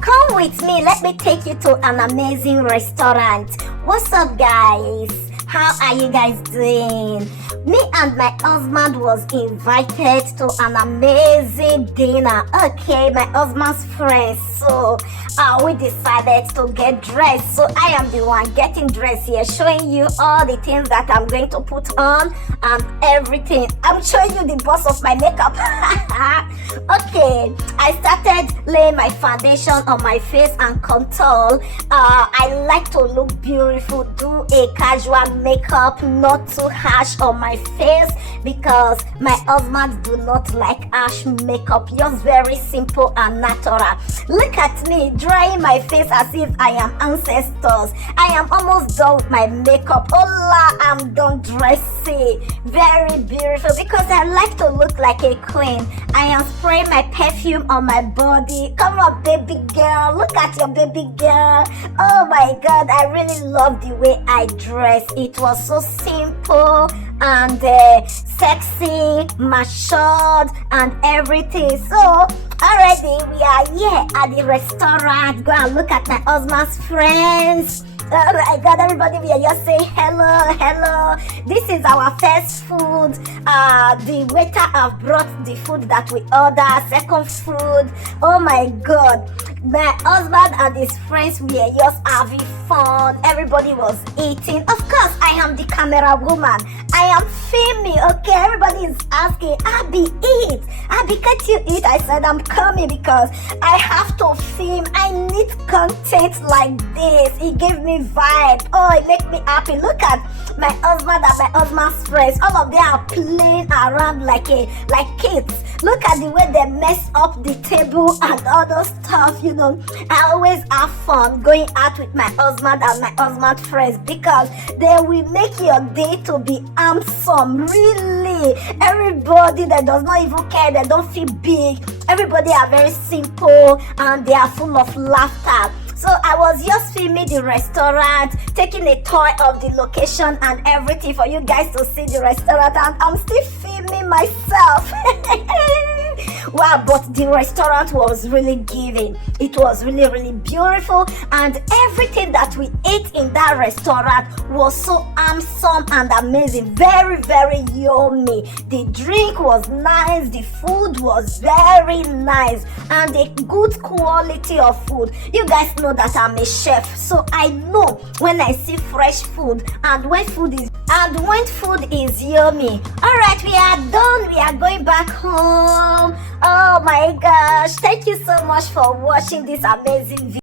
Come with me, let me take you to an amazing restaurant. What's up, guys? How are you guys doing? Me and my husband was invited to an amazing dinner. Okay, my husband's friends. So we decided to get dressed. So I am the one getting dressed here, showing you all the things that I'm going to put on and everything. I'm showing you the boss of my makeup. Okay, I started laying my foundation on my face and contour. I like to look beautiful, do a casual makeup, not too harsh on my face because my husband do not like harsh makeup, just very simple and natural. Look at me drying my face as if I am ancestors. I am almost done with my makeup. Hola, I'm done dressing. Very beautiful because I like to look like a queen. I am spraying my perfume on my body. Come on, baby girl, look at your baby girl. Oh my god, I really love the way I dress. It was so simple and sexy, matured and everything. So already we are here at the restaurant. Go and look at my husband's friends. Oh my god, everybody, we are just saying hello, hello. This is our first food. The waiter have brought the food that we order. Second food. Oh my god, my husband and his friends were just having fun. Everybody was eating. Of course, I am the camera woman. I am filming. Okay, everybody is asking, Abby, eat. Abby, can't you eat? I said I'm coming because I have to film. I need content like this. It gave me vibe. Oh, it make me happy. Look at my husband and my husband's friends. All of them are playing around like kids. Look at the way they mess up the table and other stuff. You know, I always have fun going out with my husband and my husband's friends because they will make your day to be handsome. Really, everybody that does not even care, they don't feel big. Everybody are very simple and they are full of laughter. So I was just filming the restaurant, taking a tour of the location and everything for you guys to see the restaurant, and I'm still filming myself. Wow, but the restaurant was really giving. It was really, really beautiful, and everything that we ate in that restaurant was so handsome and amazing. Very, very yummy. The drink was nice, the food was very nice, and a good quality of food. You guys know that I'm a chef, so I know when I see fresh food and when food is yummy. All right, we are done. We are going back home. Oh my gosh, thank you so much for watching this amazing video.